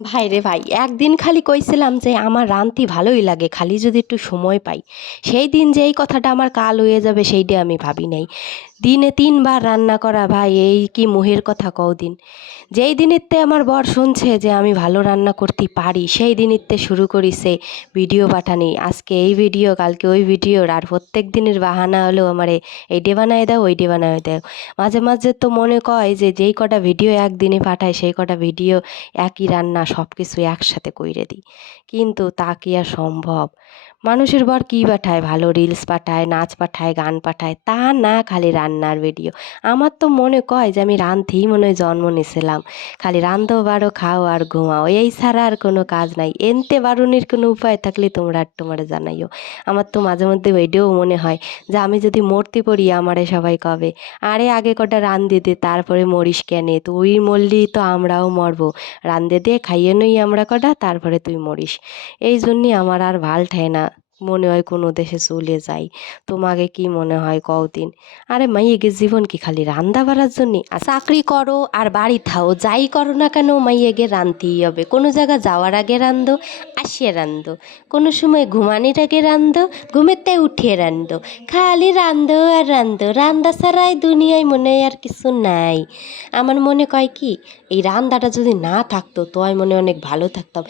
ভাই রে ভাই, একদিন খালি কইছিলাম যে আমার রানতে ভালোই লাগে, খালি যদি একটু সময় পাই। সেই দিন যে এই কথাটা আমার কাল হয়ে যাবে সেইটা আমি ভাবি নাই। দিনে ৩ বার রান্না করা ভাই, এই কি মোহের কথা কও দিন। যেই দিনেরতে আমার বর শুনছে যে আমি ভালো রান্না করতে পারি, সেই দিনেরতে শুরু করিছে ভিডিও পাঠানি। আজকে এই ভিডিও, কালকে ওই ভিডিও, আর প্রত্যেক দিনের বাহানা হলো আমারে এইডে বানায় দাও, ওইডে বানায় দাও। মাঝে মাঝে তো মনে কয় যে যেই কটা ভিডিও একদিনে পাঠায় সেই কটা ভিডিও একই রান্না সব কিছু একসাথে কইরে দিই। কিন্তু তা কি আর সম্ভব? মানুষের বর কী পাঠায়, ভালো রিলস পাঠায়, নাচ পাঠায়, গান পাঠায়, তা না খালি রান্নার ভিডিও। আমার তো মনে কয় যে আমি রাঁধতেই মনে হয় জন্ম নিয়েছিলাম। খালি রান্ধো বাড়ো খাও আর ঘুমাও, এই ছাড়া আর কোনো কাজ নাই। এনতে বারুনির কোনো উপায় থাকলে তোমরা তোমারে জানাইও। আমার তো মাঝে মধ্যে এটাও মনে হয় যে আমি যদি মরতে পড়ি আমারে সবাই কবে, আরে আগে কটা রান্ধে দে তারপরে মরিস কেনে, তুই মরলি তো আমরাও মরবো, রান্ধে দে খাইয়ে নই আমরা কটা তারপরে তুই মরিস। এই জন্যই আমার আর ভাল ঠায় না, মনে হয় কোনো দেশে চলে যাই। তোমাকে কি মনে হয় কও দিন? আরে মাইয়েকে জীবন কি খালি রান্দা বাড়ার জন্যে? আর চাকরি করো আর বাড়ি থাও, যাই করো না কেন মাইয়েকে রাঁধতেই হবে। কোনো জায়গা যাওয়ার আগে রান্ধো, আসিয়ে রান্ধো, কোনো সময় ঘুমানির আগে রান্ধো, ঘুমেতে উঠিয়ে রান্ধো, খালি রান্ধো আর রান্ধো। রান্দা ছাড়াই দুনিয়ায় মনে হয় আর কিছু নাই। আমার মনে কয় কি, এই রান্দাটা যদি না থাকতো তো আমি মনে হয় অনেক ভালো থাকতাম।